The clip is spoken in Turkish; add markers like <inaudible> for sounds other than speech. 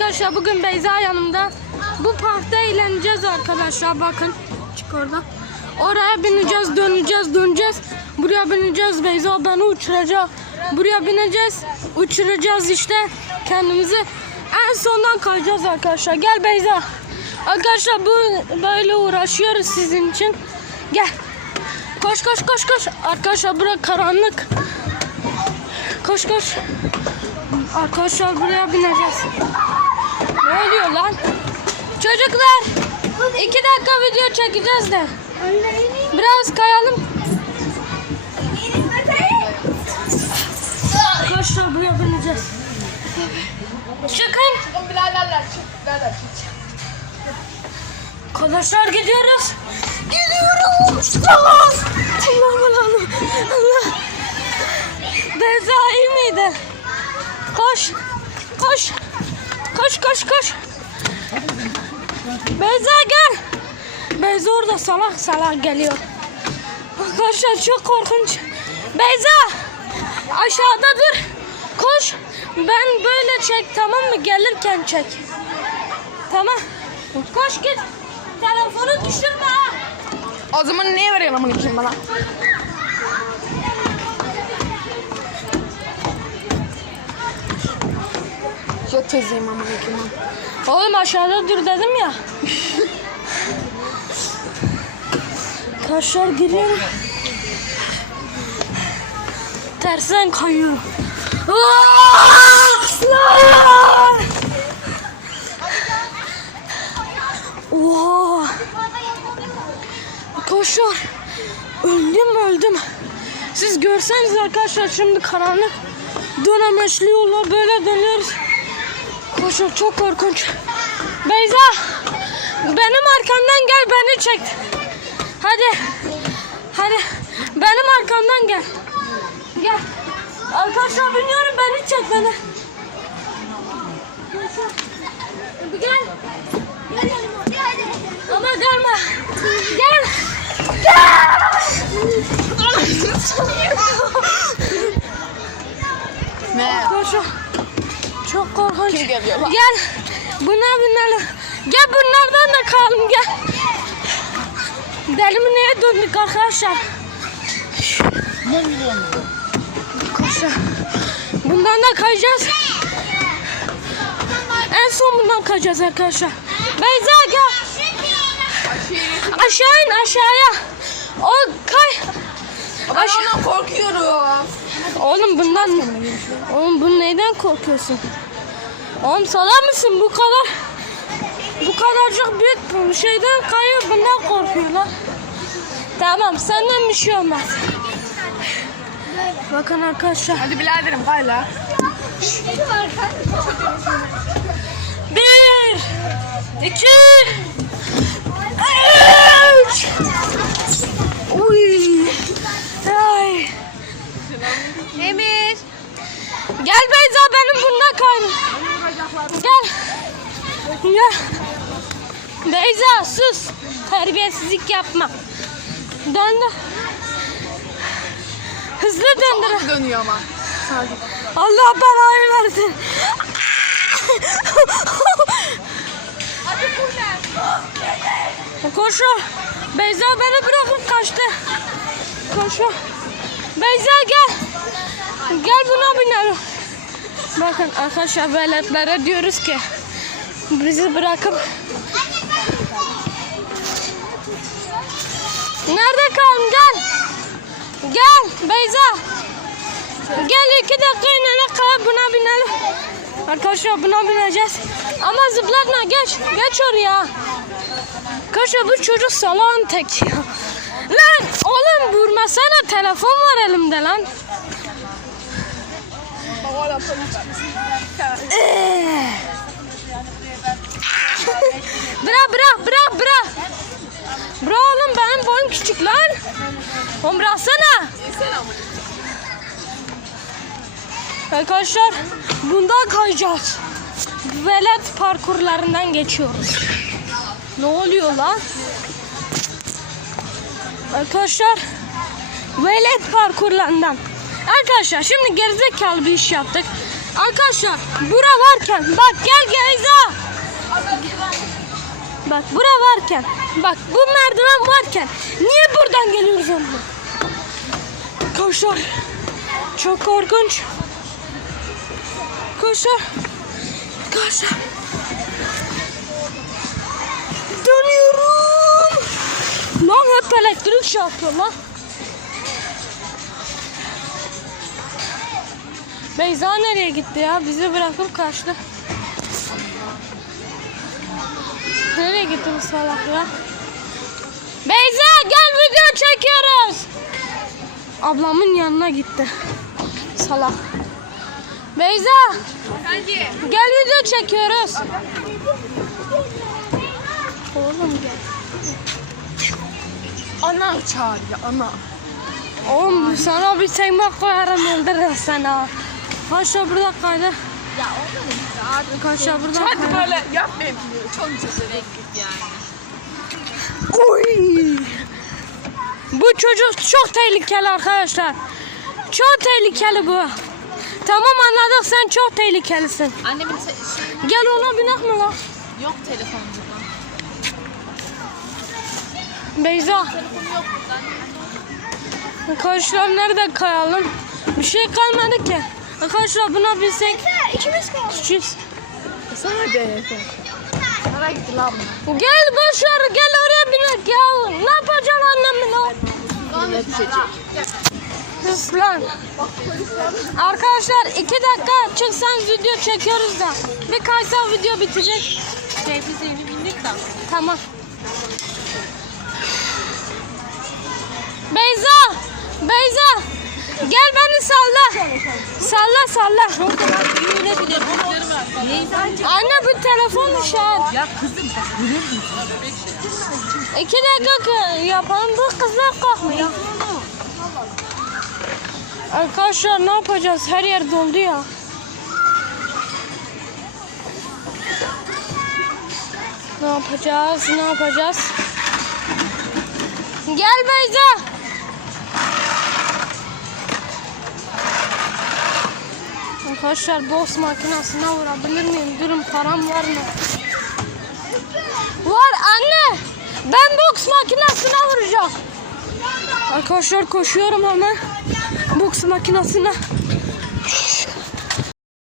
Arkadaşlar bugün Beyza yanımda. Bu parkta eğleneceğiz arkadaşlar bakın. Çık orada. Oraya bineceğiz, döneceğiz, döneceğiz. Buraya bineceğiz, Beyza beni uçuracak. Buraya bineceğiz, uçuracağız işte kendimizi. En sondan kayacağız arkadaşlar. Gel Beyza. Arkadaşlar bu böyle uğraşıyoruz sizin için. Gel. Koş koş koş koş. Arkadaşlar bura karanlık. Koş koş. Arkadaşlar buraya bineceğiz. Ne oluyor lan? Çocuklar iki dakika video çekeceğiz de. Biraz kayalım. Arkadaşlar buraya bineceğiz. Çıkın. Çıkın biraderler çık birader. Arkadaşlar gidiyoruz. Gidiyoruz. Allah. Allah Allah. Allah. Beyza iyi miydi? Koş. Koş. Koş koş koş. Beyza gel. Beyza orada salak salak geliyor. Arkadaşlar çok korkunç. Beyza aşağıda dur. Koş. Ben böyle çek tamam mı? Gelirken çek. Tamam. Koş git. Telefonu düşürme. O zaman niye veriyorsun amına bana? Ya teyzeyim amına için Oğlum aşağıda dur dedim ya. Taşlar giriyor. Tersten kayıyor. Oha! Arkadaşlar öldüm öldüm. Siz görseniz arkadaşlar şimdi karanlık dönemeçli yolla böyle dönüyoruz. Koşun çok korkunç. Beyza benim arkamdan gel beni çek. Hadi. Hadi. Benim arkamdan gel. Gel. Arkadaşlar biniyorum beni çek beni. Gel. Gel. Ama gelme. Gel. Ne? <laughs> Arkadaşlar Kim geliyor lan? Gel. Bunlar bunlarla. Gel bunlardan da kalın gel. Deli mi neye döndük arkadaşlar? Ne biliyorsun? Arkadaşlar. Bundan da kayacağız. En son bundan kayacağız arkadaşlar. Beyza gel. Aşağı in aşağıya. O kay. Ben Aş- ondan korkuyorum. Oğlum bundan Oğlum bu neyden korkuyorsun? Oğlum salak mısın bu kadar? Bu kadarcık büyük bir şeyden kayıyor bundan korkuyor lan. Tamam senden bir şey olmaz. Bakın arkadaşlar. Hadi biraderim kayla. Bir, iki, üç. Uy. Ay. Emir. Gel Beyza benim bunda kaydı. Gel. Gel. Beyza sus. Terbiyesizlik yapma. Döndü. Hızlı döndür. Dönüyor ama. Sadece. Allah belanı versin. Hadi buradan. Koşu. Beyza beni bırakıp kaçtı. Koşu. Beyza gel. Gel buna binelim. Bakın arkadaşlar veletlere diyoruz ki bizi bırakıp Nerede kaldın gel. Gel Beyza. Gel iki dakika inene kadar buna binelim. Arkadaşlar buna bineceğiz. Ama zıplatma geç. Geç oraya. Arkadaşlar bu çocuk salağın tek ya. Lan oğlum vurmasana telefon var elimde lan. <laughs> Bırak bırak bırak bırak. Bırak oğlum benim boyum küçük lan. Oğlum bıraksana. Arkadaşlar bundan kayacağız. Velet parkurlarından geçiyoruz. Ne oluyor lan? Arkadaşlar velet parkurlarından. Arkadaşlar şimdi gerizekalı bir iş yaptık. Arkadaşlar bura varken bak gel Geyza. Bak bura varken bak bu merdiven varken niye buradan geliyoruz onunla? Arkadaşlar çok korkunç. Arkadaşlar arkadaşlar dönüyorum. Lan hep elektrik yapıyor lan. Beyza nereye gitti ya? Bizi bırakıp kaçtı. Nereye gitti bu salak ya? Beyza gel video çekiyoruz. Ablamın yanına gitti. Salak. Beyza gel video çekiyoruz. Oğlum gel. Ana çağırıyor ana. Oğlum sana bir tekme koyarım öldürürüm seni ha. Kaşa burada kaydı. Ya oğlum. Kaşa burada Hadi böyle yapmayayım. Çok seçenek yani. Oy. Bu çocuk çok tehlikeli arkadaşlar. Çok tehlikeli bu. Tamam anladık sen çok tehlikelisin. Annemin te- şey Gel ona binek mi lan? yok telefonu burada. Beyza. Telefonu yok burada. Arkadaşlar nerede kayalım? Bir şey kalmadı ki. Arkadaşlar buna bilsek. İkimiz kaldık. Küçüğüz. Sana de. Nereye gitti lan bu? Gel boş ver gel oraya binek ya. Ne lan? Lan düşecek. Sus lan. Arkadaşlar iki dakika çıksanız video çekiyoruz da. Bir kaysa video bitecek. Şey biz evli bindik de. Tamam. Beyza! Beyza! Gel beni salla. Salla salla. Anne bu telefon düşer. Ya kızım görür? İki dakika yapalım bu kızlar kalkmıyor. Arkadaşlar ne yapacağız? Her yer doldu ya. Ne yapacağız? Ne yapacağız? Gel Beyza. Arkadaşlar boks makinesine vurabilir miyim? Durun param var mı? Var anne. Ben boks makinesine vuracağım. Arkadaşlar koşuyorum hemen. Boks makinesine.